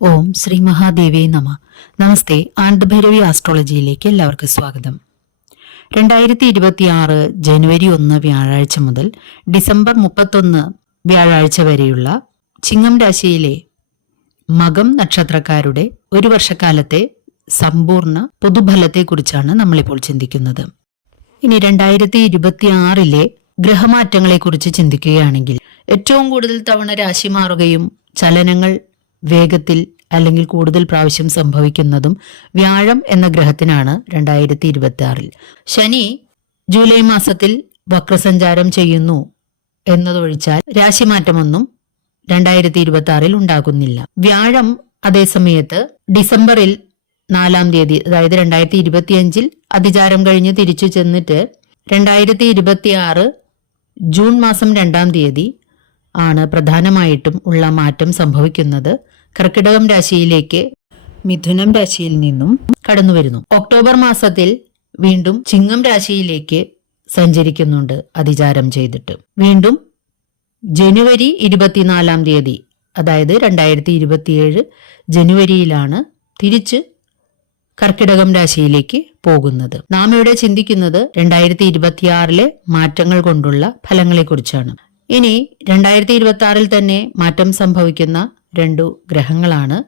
ഓം ശ്രീ മഹാദേവേ നമ. നമസ്തേ ആനന്ദഭൈരവി ആസ്ട്രോളജിയിലേക്ക് എല്ലാവർക്കും സ്വാഗതം. രണ്ടായിരത്തി ഇരുപത്തിയാറ് ജനുവരി ഒന്ന് വ്യാഴാഴ്ച മുതൽ ഡിസംബർ മുപ്പത്തൊന്ന് വ്യാഴാഴ്ച വരെയുള്ള ചിങ്ങം രാശിയിലെ മകം നക്ഷത്രക്കാരുടെ ഒരു വർഷക്കാലത്തെ സമ്പൂർണ പൊതുഫലത്തെക്കുറിച്ചാണ് നമ്മളിപ്പോൾ ചിന്തിക്കുന്നത്. ഇനി രണ്ടായിരത്തി ഇരുപത്തിയാറിലെ ഗ്രഹമാറ്റങ്ങളെക്കുറിച്ച് ചിന്തിക്കുകയാണെങ്കിൽ ഏറ്റവും കൂടുതൽ തവണ രാശി മാറുകയും ചലനങ്ങൾ വേഗത്തിൽ അല്ലെങ്കിൽ കൂടുതൽ പ്രാവശ്യം സംഭവിക്കുന്നതും വ്യാഴം എന്ന ഗ്രഹത്തിനാണ് രണ്ടായിരത്തി ഇരുപത്തി ആറിൽ ശനി ജൂലൈ മാസത്തിൽ വക്രസഞ്ചാരം ചെയ്യുന്നു എന്നതൊഴിച്ചാൽ രാശിമാറ്റമൊന്നും രണ്ടായിരത്തി ഇരുപത്തി ആറിൽ ഉണ്ടാകുന്നില്ല. വ്യാഴം അതേസമയത്ത് ഡിസംബറിൽ നാലാം തീയതി അതായത് രണ്ടായിരത്തി ഇരുപത്തിയഞ്ചിൽ അതിചാരം കഴിഞ്ഞ് തിരിച്ചു ചെന്നിട്ട് രണ്ടായിരത്തി ഇരുപത്തി ആറ് ജൂൺ മാസം രണ്ടാം തീയതി ആണ് പ്രധാനമായിട്ടും ഉള്ള മാറ്റം സംഭവിക്കുന്നത്. കർക്കിടകം രാശിയിലേക്ക് മിഥുനം രാശിയിൽ നിന്നും കടന്നു വരുന്നു. ഒക്ടോബർ മാസത്തിൽ വീണ്ടും ചിങ്ങം രാശിയിലേക്ക് സഞ്ചരിക്കുന്നുണ്ട് അതിചാരം ചെയ്തിട്ട്. വീണ്ടും ജനുവരി ഇരുപത്തിനാലാം തീയതി അതായത് രണ്ടായിരത്തി ഇരുപത്തിയേഴ് ജനുവരിയിലാണ് തിരിച്ച് കർക്കിടകം രാശിയിലേക്ക് പോകുന്നത്. നാം ഇവിടെ ചിന്തിക്കുന്നത് രണ്ടായിരത്തി ഇരുപത്തിയാറിലെ മാറ്റങ്ങൾ കൊണ്ടുള്ള ഫലങ്ങളെക്കുറിച്ചാണ്. ഇനി രണ്ടായിരത്തി ഇരുപത്തി ആറിൽ തന്നെ മാറ്റം സംഭവിക്കുന്ന രണ്ടു ഗ്രഹങ്ങളാണ്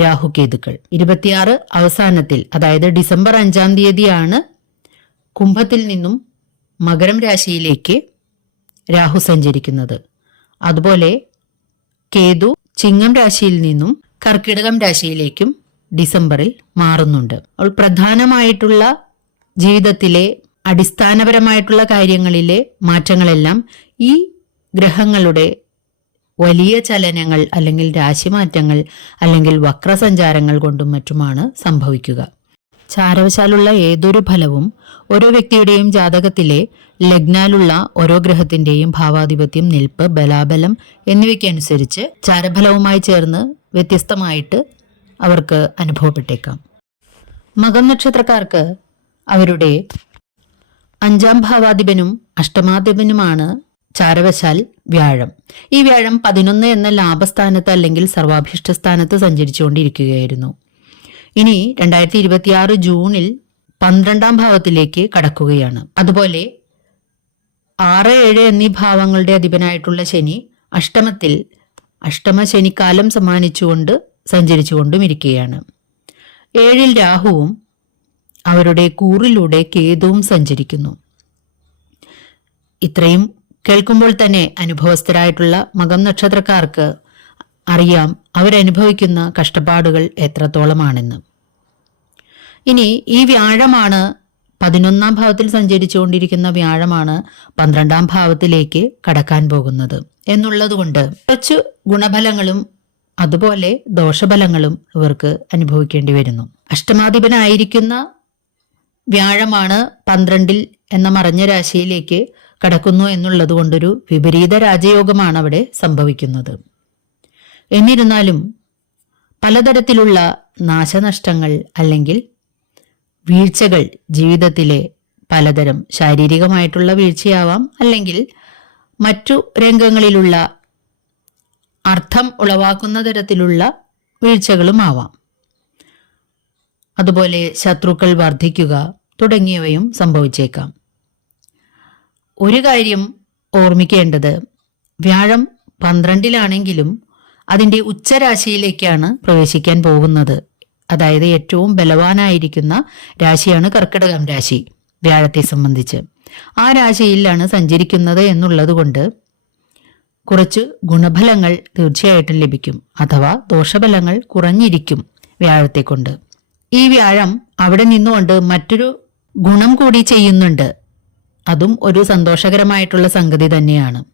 രാഹുകേതുക്കൾ. ഇരുപത്തിയാറ് അവസാനത്തിൽ അതായത് ഡിസംബർ അഞ്ചാം തീയതിയാണ് കുംഭത്തിൽ നിന്നും മകരം രാശിയിലേക്ക് രാഹു സഞ്ചരിക്കുന്നത്. അതുപോലെ കേതു ചിങ്ങം രാശിയിൽ നിന്നും കർക്കിടകം രാശിയിലേക്കും ഡിസംബറിൽ മാറുന്നുണ്ട്. അപ്പോൾ പ്രധാനമായിട്ടുള്ള ജീവിതത്തിലെ അടിസ്ഥാനപരമായിട്ടുള്ള കാര്യങ്ങളിലെ മാറ്റങ്ങളെല്ലാം ഈ ഗ്രഹങ്ങളുടെ വലിയ ചലനങ്ങൾ അല്ലെങ്കിൽ രാശിമാറ്റങ്ങൾ അല്ലെങ്കിൽ വക്രസഞ്ചാരങ്ങൾ കൊണ്ടും മറ്റുമാണ് സംഭവിക്കുക. ചാരവശാലുള്ള ഏതൊരു ഫലവും ഓരോ വ്യക്തിയുടെയും ജാതകത്തിലെ ലഗ്നാലുള്ള ഓരോ ഗ്രഹത്തിന്റെയും ഭാവാധിപത്യം നിൽപ്പ് ബലാബലം എന്നിവയ്ക്കനുസരിച്ച് ചാരഫലവുമായി ചേർന്ന് വ്യത്യസ്തമായിട്ട് അവർക്ക് അനുഭവപ്പെട്ടേക്കാം. മകം നക്ഷത്രക്കാർക്ക് അവരുടെ അഞ്ചാം ഭാവാധിപനും അഷ്ടമാധിപനുമാണ് ചാരവശാൽ വ്യാഴം. ഈ വ്യാഴം പതിനൊന്ന് എന്ന ലാഭസ്ഥാനത്ത് അല്ലെങ്കിൽ സർവാഭീഷ്ട സ്ഥാനത്ത് സഞ്ചരിച്ചുകൊണ്ടിരിക്കുകയായിരുന്നു. ഇനി രണ്ടായിരത്തി ഇരുപത്തിയാറ് ജൂണിൽ പന്ത്രണ്ടാം ഭാവത്തിലേക്ക് കടക്കുകയാണ്. അതുപോലെ ആറ് ഏഴ് എന്നീ ഭാവങ്ങളുടെ അധിപനായിട്ടുള്ള ശനി അഷ്ടമത്തിൽ അഷ്ടമ ശനിക്കാലം സമ്മാനിച്ചുകൊണ്ട് സഞ്ചരിച്ചുകൊണ്ടും ഇരിക്കുകയാണ് ഏഴിൽ രാഹുവും അവരുടെ കൂറിലൂടെ കേതുവും സഞ്ചരിക്കുന്നു. ഇത്രയും കേൾക്കുമ്പോൾ തന്നെ അനുഭവസ്ഥരായിട്ടുള്ള മകം നക്ഷത്രക്കാർക്ക് അറിയാം അവരനുഭവിക്കുന്ന കഷ്ടപ്പാടുകൾ എത്രത്തോളമാണെന്ന്. ഇനി ഈ വ്യാഴമാണ് പതിനൊന്നാം ഭാവത്തിൽ സഞ്ചരിച്ചുകൊണ്ടിരിക്കുന്ന വ്യാഴമാണ് പന്ത്രണ്ടാം ഭാവത്തിലേക്ക് കടക്കാൻ പോകുന്നത് എന്നുള്ളതുകൊണ്ട് കുറച്ച് ഗുണഫലങ്ങളും അതുപോലെ ദോഷഫലങ്ങളും ഇവർക്ക് അനുഭവിക്കേണ്ടി വരുന്നു. അഷ്ടമാധിപനായിരിക്കുന്ന വ്യാഴമാണ് പന്ത്രണ്ടിൽ എന്ന മറഞ്ഞ രാശിയിലേക്ക് കടക്കുന്നു എന്നുള്ളത് കൊണ്ടൊരു വിപരീത രാജയോഗമാണ് അവിടെ സംഭവിക്കുന്നത്. എന്നിരുന്നാലും പലതരത്തിലുള്ള നാശനഷ്ടങ്ങൾ അല്ലെങ്കിൽ വീഴ്ചകൾ ജീവിതത്തിലെ പലതരം ശാരീരികമായിട്ടുള്ള വീഴ്ചയാവാം അല്ലെങ്കിൽ മറ്റു രംഗങ്ങളിലുള്ള അർത്ഥം ഉളവാക്കുന്ന തരത്തിലുള്ള വീഴ്ചകളുമാവാം അതുപോലെ ശത്രുക്കൾ വർദ്ധിക്കുക തുടങ്ങിയവയും സംഭവിച്ചേക്കാം. ഒരു കാര്യം ഓർമ്മിക്കേണ്ടത്. വ്യാഴം പന്ത്രണ്ടിലാണെങ്കിലും അതിന്റെ ഉച്ചരാശിയിലേക്കാണ് പ്രവേശിക്കാൻ പോകുന്നത്. അതായത് ഏറ്റവും ബലവാനായിരിക്കുന്ന രാശിയാണ് കർക്കിടകം രാശി വ്യാഴത്തെ സംബന്ധിച്ച്. ആ രാശിയിലാണ് സഞ്ചരിക്കുന്നത് എന്നുള്ളത് കൊണ്ട് കുറച്ച് ഗുണഫലങ്ങൾ തീർച്ചയായിട്ടും ലഭിക്കും അഥവാ ദോഷഫലങ്ങൾ കുറഞ്ഞിരിക്കും വ്യാഴത്തെ കൊണ്ട് ഈ വ്യാഴം അവിടെ നിന്നുകൊണ്ട് മറ്റൊരു ഗുണം കൂടി ചെയ്യുന്നുണ്ട്. അതും ഒരു സന്തോഷകരമായിട്ടുള്ള സംഗതി തന്നെയാണ്.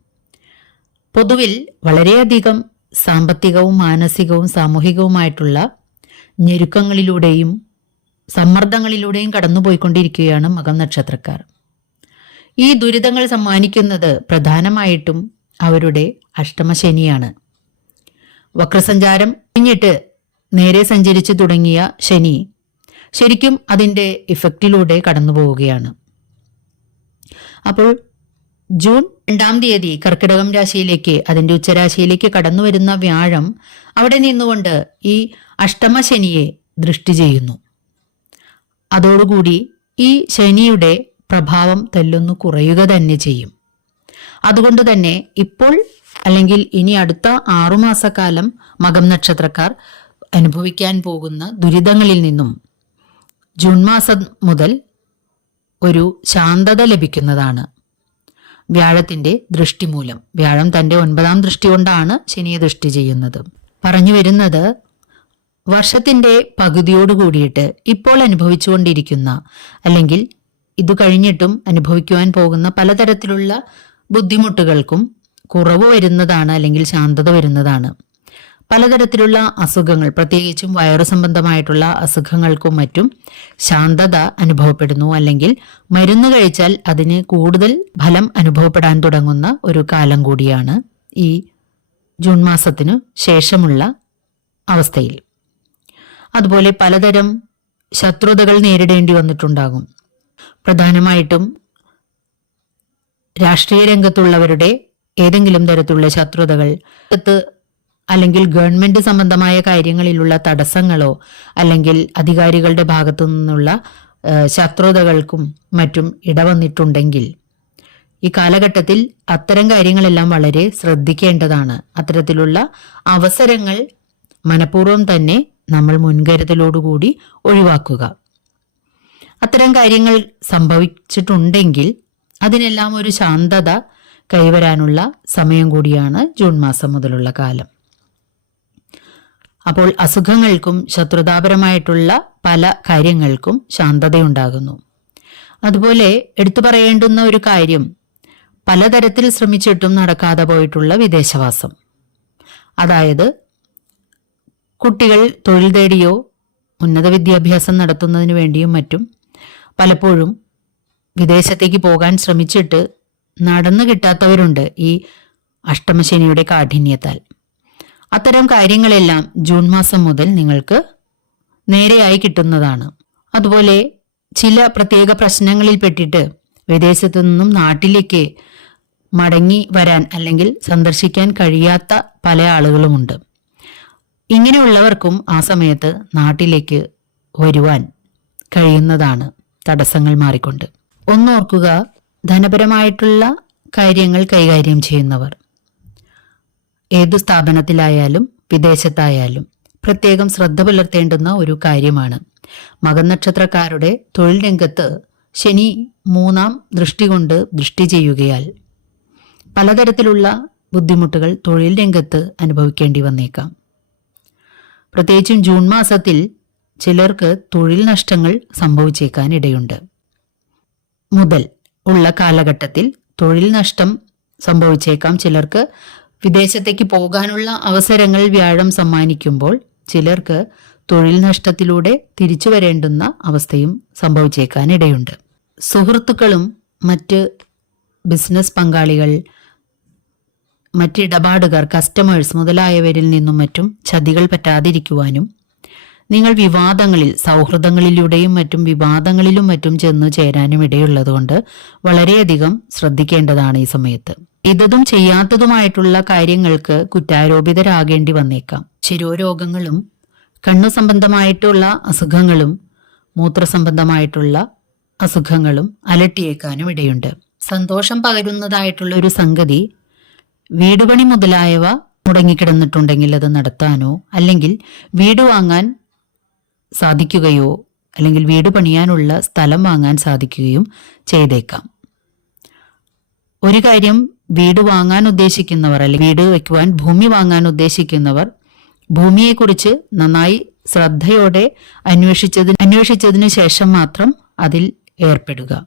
പൊതുവിൽ വളരെയധികം സാമ്പത്തികവും മാനസികവും സാമൂഹികവുമായിട്ടുള്ള ഞെരുക്കങ്ങളിലൂടെയും സമ്മർദ്ദങ്ങളിലൂടെയും കടന്നുപോയിക്കൊണ്ടിരിക്കുകയാണ് മകം നക്ഷത്രക്കാർ. ഈ ദുരിതങ്ങൾ സമ്മാനിക്കുന്നത് പ്രധാനമായിട്ടും അവരുടെ അഷ്ടമശനിയാണ്. വക്രസഞ്ചാരം കഴിഞ്ഞിട്ട് നേരെ സഞ്ചരിച്ചു തുടങ്ങിയ ശനി ശരിക്കും അതിന്റെ ഇഫക്റ്റിലൂടെ കടന്നു പോവുകയാണ് അപ്പോൾ ജൂൺ രണ്ടാം തീയതി കർക്കിടകം രാശിയിലേക്ക് അതിന്റെ ഉച്ചരാശിയിലേക്ക് കടന്നു വരുന്ന വ്യാഴം അവിടെ നിന്നുകൊണ്ട് ഈ അഷ്ടമശനിയെ ദൃഷ്ടി ചെയ്യുന്നു. അതോടുകൂടി ഈ ശനിയുടെ പ്രഭാവം തെല്ലൊന്നു കുറയുക തന്നെ ചെയ്യും. അതുകൊണ്ട് തന്നെ ഇപ്പോൾ അല്ലെങ്കിൽ ഇനി അടുത്ത ആറുമാസക്കാലം മകം നക്ഷത്രക്കാർ അനുഭവിക്കാൻ പോകുന്ന ദുരിതങ്ങളിൽ നിന്നും ജൂൺ മാസം മുതൽ ഒരു ശാന്തത ലഭിക്കുന്നതാണ്. വ്യാഴത്തിന്റെ ദൃഷ്ടി മൂലം വ്യാഴം തന്റെ ഒൻപതാം ദൃഷ്ടി കൊണ്ടാണ് ശനിയെ ദൃഷ്ടി ചെയ്യുന്നത്. പറഞ്ഞു വരുന്നത് വർഷത്തിന്റെ പകുതിയോട് കൂടിയിട്ട് ഇപ്പോൾ അനുഭവിച്ചുകൊണ്ടിരിക്കുന്ന അല്ലെങ്കിൽ ഇത് കഴിഞ്ഞിട്ടും അനുഭവിക്കുവാൻ പോകുന്ന പലതരത്തിലുള്ള ബുദ്ധിമുട്ടുകൾക്കും കുറവ് വരുന്നതാണ് അല്ലെങ്കിൽ ശാന്തത വരുന്നതാണ്. പലതരത്തിലുള്ള അസുഖങ്ങൾ പ്രത്യേകിച്ചും വയറു സംബന്ധമായിട്ടുള്ള അസുഖങ്ങൾക്കും മറ്റും ശാന്തത അനുഭവപ്പെടുന്നു. അല്ലെങ്കിൽ മരുന്ന് കഴിച്ചാൽ അതിന് കൂടുതൽ ഫലം അനുഭവപ്പെടാൻ തുടങ്ങുന്ന ഒരു കാലം കൂടിയാണ് ഈ ജൂൺ മാസത്തിനു ശേഷമുള്ള അവസ്ഥയിൽ. അതുപോലെ പലതരം ശത്രുതകൾ നേരിടേണ്ടി വന്നിട്ടുണ്ടാകും. പ്രധാനമായിട്ടും രാഷ്ട്രീയ രംഗത്തുള്ളവരുടെ ഏതെങ്കിലും തരത്തിലുള്ള ശത്രുതകൾ അല്ലെങ്കിൽ ഗവൺമെന്റ് സംബന്ധമായ കാര്യങ്ങളിലുള്ള തടസ്സങ്ങളോ അല്ലെങ്കിൽ അധികാരികളുടെ ഭാഗത്തു നിന്നുള്ള ശത്രുതകൾക്കും മറ്റും ഇടവന്നിട്ടുണ്ടെങ്കിൽ ഈ കാലഘട്ടത്തിൽ അത്തരം കാര്യങ്ങളെല്ലാം വളരെ ശ്രദ്ധിക്കേണ്ടതാണ്. അത്തരത്തിലുള്ള അവസരങ്ങൾ മനഃപൂർവം തന്നെ നമ്മൾ മുൻകരുതലോടുകൂടി ഒഴിവാക്കുക. അത്തരം കാര്യങ്ങൾ സംഭവിച്ചിട്ടുണ്ടെങ്കിൽ അതിനെല്ലാം ഒരു ശാന്തത കൈവരാനുള്ള സമയം കൂടിയാണ് ജൂൺ മാസം മുതലുള്ള കാലം. അപ്പോൾ അസുഖങ്ങൾക്കും ശത്രുതാപരമായിട്ടുള്ള പല കാര്യങ്ങൾക്കും ശാന്തതയുണ്ടാകുന്നു. അതുപോലെ എടുത്തു പറയേണ്ടുന്ന ഒരു കാര്യം പലതരത്തിൽ ശ്രമിച്ചിട്ടും നടക്കാതെ പോയിട്ടുള്ള വിദേശവാസം. അതായത് കുട്ടികൾ തൊഴിൽ തേടിയോ ഉന്നത വിദ്യാഭ്യാസം നടത്തുന്നതിന് വേണ്ടിയും മറ്റും പലപ്പോഴും വിദേശത്തേക്ക് പോകാൻ ശ്രമിച്ചിട്ട് നടന്നു കിട്ടാത്തവരുണ്ട് ഈ അഷ്ടമശനിയുടെ കാഠിന്യത്താൽ. അത്തരം കാര്യങ്ങളെല്ലാം ജൂൺ മാസം മുതൽ നിങ്ങൾക്ക് നേരെയായി കിട്ടുന്നതാണ്. അതുപോലെ ചില പ്രത്യേക പ്രശ്നങ്ങളിൽ പെട്ടിട്ട് വിദേശത്തു നിന്നും നാട്ടിലേക്ക് മടങ്ങി വരാൻ അല്ലെങ്കിൽ സന്ദർശിക്കാൻ കഴിയാത്ത പല ആളുകളുമുണ്ട്. ഇങ്ങനെയുള്ളവർക്കും ആ സമയത്ത് നാട്ടിലേക്ക് വരുവാൻ കഴിയുന്നതാണ് തടസ്സങ്ങൾ മാറിക്കൊണ്ട്. ഒന്നോർക്കുക ധനപരമായിട്ടുള്ള കാര്യങ്ങൾ കൈകാര്യം ചെയ്യുന്നവർ. ഏത് സ്ഥാപനത്തിലായാലും വിദേശത്തായാലും പ്രത്യേകം ശ്രദ്ധ പുലർത്തേണ്ടുന്ന ഒരു കാര്യമാണ്. മകനക്ഷത്രക്കാരുടെ തൊഴിൽ രംഗത്ത് ശനി മൂന്നാം ദൃഷ്ടി കൊണ്ട് ദൃഷ്ടി ചെയ്യുകയാൽ പലതരത്തിലുള്ള ബുദ്ധിമുട്ടുകൾ തൊഴിൽ രംഗത്ത് അനുഭവിക്കേണ്ടി വന്നേക്കാം. പ്രത്യേകിച്ചും ജൂൺ മാസത്തിൽ ചിലർക്ക് തൊഴിൽ നഷ്ടങ്ങൾ സംഭവിച്ചേക്കാൻ ഇടയുണ്ട്. മുതൽ ഉള്ള കാലഘട്ടത്തിൽ തൊഴിൽ നഷ്ടം സംഭവിച്ചേക്കാം ചിലർക്ക് വിദേശത്തേക്ക് പോകാനുള്ള അവസരങ്ങൾ വ്യാഴം സമ്മാനിക്കുമ്പോൾ ചിലർക്ക് തൊഴിൽ നഷ്ടത്തിലൂടെ തിരിച്ചു വരേണ്ടുന്ന അവസ്ഥയും സംഭവിച്ചേക്കാനിടയുണ്ട്. സുഹൃത്തുക്കളും മറ്റ് ബിസിനസ് പങ്കാളികൾ മറ്റിടപാടുകാർ കസ്റ്റമേഴ്സ് മുതലായവരിൽ നിന്നും മറ്റും ചതികൾ പറ്റാതിരിക്കുവാനും നിങ്ങൾ വിവാദങ്ങളിൽ സൗഹൃദങ്ങളിലൂടെയും മറ്റും വിവാദങ്ങളിലും മറ്റും ചെന്ന് ചേരാനും ഇടയുള്ളതുകൊണ്ട് വളരെയധികം ശ്രദ്ധിക്കേണ്ടതാണ് ഈ സമയത്ത്. ഇതതും ചെയ്യാത്തതുമായിട്ടുള്ള കാര്യങ്ങൾക്ക് കുറ്റാരോപിതരാകേണ്ടി വന്നേക്കാം. ശിരോരോഗങ്ങളും കണ്ണു സംബന്ധമായിട്ടുള്ള അസുഖങ്ങളും മൂത്രസംബന്ധമായിട്ടുള്ള അസുഖങ്ങളും അലട്ടിയേക്കാനും ഇടയുണ്ട്. സന്തോഷം പകരുന്നതായിട്ടുള്ള ഒരു സംഗതി വീടുപണി മുതലായവ മുടങ്ങിക്കിടന്നിട്ടുണ്ടെങ്കിൽ അത് നടത്താനോ അല്ലെങ്കിൽ വീട് വാങ്ങാൻ സാധിക്കുകയോ അല്ലെങ്കിൽ വീട് പണിയാനുള്ള സ്ഥലം വാങ്ങാൻ സാധിക്കുകയും ചെയ്തേക്കാം. ഒരു കാര്യം വീട് വാങ്ങാൻ ഉദ്ദേശിക്കുന്നവർ അല്ലെങ്കിൽ വീട് വയ്ക്കുവാൻ ഭൂമി വാങ്ങാൻ ഉദ്ദേശിക്കുന്നവർ ഭൂമിയെക്കുറിച്ച് നന്നായി ശ്രദ്ധയോടെ അന്വേഷിച്ചതിന് അന്വേഷിച്ചതിന് ശേഷം മാത്രം അതിൽ ഏർപ്പെടുക.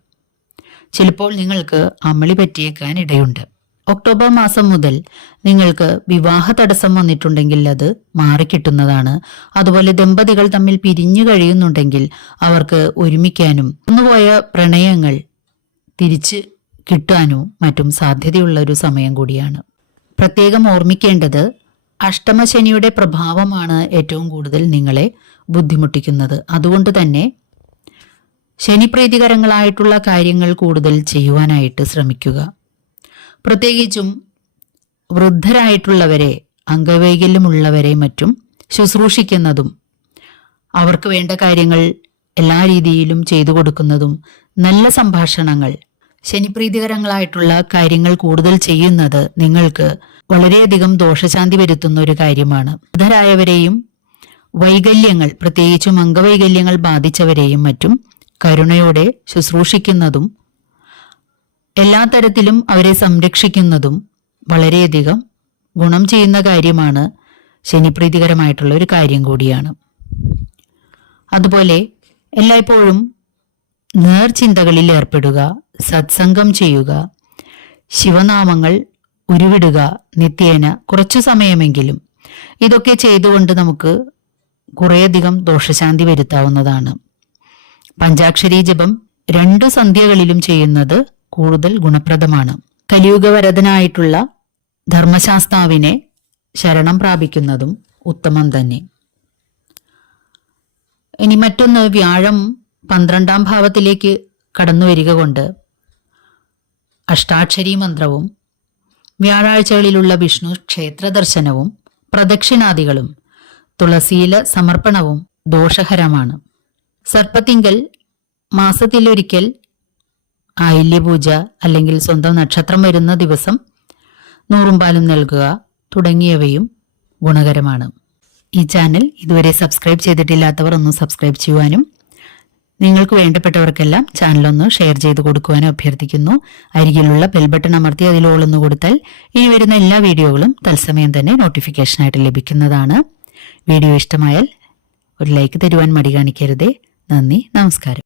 ചിലപ്പോൾ നിങ്ങൾക്ക് അമളി പറ്റിയേക്കാൻ ഇടയുണ്ട് ഒക്ടോബർ മാസം മുതൽ നിങ്ങൾക്ക് വിവാഹ തടസ്സം വന്നിട്ടുണ്ടെങ്കിൽ അത് മാറിക്കിട്ടുന്നതാണ്. അതുപോലെ ദമ്പതികൾ തമ്മിൽ പിരിഞ്ഞു കഴിയുന്നുണ്ടെങ്കിൽ അവർക്ക് ഒരുമിക്കാനും ഒന്നുപോയ പ്രണയങ്ങൾ തിരിച്ച് കിട്ടാനും മറ്റും സാധ്യതയുള്ള ഒരു സമയം കൂടിയാണ്. പ്രത്യേകം ഓർമ്മിക്കേണ്ടത് അഷ്ടമശനിയുടെ പ്രഭാവമാണ് ഏറ്റവും കൂടുതൽ നിങ്ങളെ ബുദ്ധിമുട്ടിക്കുന്നത്. അതുകൊണ്ട് തന്നെ ശനിപ്രീതികരങ്ങളായിട്ടുള്ള കാര്യങ്ങൾ കൂടുതൽ ചെയ്യുവാനായിട്ട് ശ്രമിക്കുക. പ്രത്യേകിച്ചും വൃദ്ധരായിട്ടുള്ളവരെ അംഗവൈകല്യമുള്ളവരെ മറ്റും ശുശ്രൂഷിക്കുന്നതും അവർക്ക് വേണ്ട കാര്യങ്ങൾ എല്ലാ രീതിയിലും ചെയ്തു കൊടുക്കുന്നതും നല്ല സംഭാഷണങ്ങൾ ശനിപ്രീതികരങ്ങളായിട്ടുള്ള കാര്യങ്ങൾ കൂടുതൽ ചെയ്യുന്നത് നിങ്ങൾക്ക് വളരെയധികം ദോഷശാന്തി വരുത്തുന്ന ഒരു കാര്യമാണ്. വൃദ്ധരായവരെയും വൈകല്യങ്ങൾ പ്രത്യേകിച്ചും അംഗവൈകല്യങ്ങൾ ബാധിച്ചവരെയും മറ്റും കരുണയോടെ ശുശ്രൂഷിക്കുന്നതും എല്ലാ തരത്തിലും അവരെ സംരക്ഷിക്കുന്നതും വളരെയധികം ഗുണം ചെയ്യുന്ന കാര്യമാണ് ശനിപ്രീതികരമായിട്ടുള്ള ഒരു കാര്യം കൂടിയാണ്. അതുപോലെ എല്ലായ്പ്പോഴും നേർചിന്തകളിൽ ഏർപ്പെടുക സത്സംഗം ചെയ്യുക ശിവനാമങ്ങൾ ഉരുവിടുക നിത്യേന കുറച്ചു സമയമെങ്കിലും ഇതൊക്കെ ചെയ്തുകൊണ്ട് നമുക്ക് കുറേയധികം ദോഷശാന്തി വരുത്താവുന്നതാണ്. പഞ്ചാക്ഷരി ജപം രണ്ട് സന്ധ്യകളിലും ചെയ്യുന്നത് കൂടുതൽ ഗുണപ്രദമാണ്. കലിയുഗവരതനായിട്ടുള്ള ധർമ്മശാസ്താവിനെ ശരണം പ്രാപിക്കുന്നതും ഉത്തമം തന്നെ. ഇനി മറ്റൊന്ന് വ്യാഴം പന്ത്രണ്ടാം ഭാവത്തിലേക്ക് കടന്നു വരിക കൊണ്ട് അഷ്ടാക്ഷരി മന്ത്രവും വ്യാഴാഴ്ചകളിലുള്ള വിഷ്ണു ക്ഷേത്ര ദർശനവും പ്രദക്ഷിണാദികളും തുളസിയില സമർപ്പണവും ദോഷകരമാണ്. സർപ്പത്തിങ്കൽ മാസത്തിലൊരിക്കൽ ആയില്യപൂജ അല്ലെങ്കിൽ സ്വന്തം നക്ഷത്രം വരുന്ന ദിവസം നൂറുംപാലും നൽകുക തുടങ്ങിയവയും ഗുണകരമാണ്. ഈ ചാനൽ ഇതുവരെ സബ്സ്ക്രൈബ് ചെയ്തിട്ടില്ലാത്തവർ ഒന്ന് സബ്സ്ക്രൈബ് ചെയ്യുവാനും നിങ്ങൾക്ക് വേണ്ടപ്പെട്ടവർക്കെല്ലാം ചാനലൊന്ന് ഷെയർ ചെയ്ത് കൊടുക്കുവാനും അഭ്യർത്ഥിക്കുന്നു. അരികിലുള്ള ബെൽ ബട്ടൺ അമർത്തി അതിൽ ഓളൊന്ന് കൊടുത്താൽ ഇനി വരുന്ന എല്ലാ വീഡിയോകളും തത്സമയം തന്നെ നോട്ടിഫിക്കേഷനായിട്ട് ലഭിക്കുന്നതാണ്. വീഡിയോ ഇഷ്ടമായാൽ ഒരു ലൈക്ക് തരുവാൻ മടി കാണിക്കരുതേ. നന്ദി നമസ്കാരം.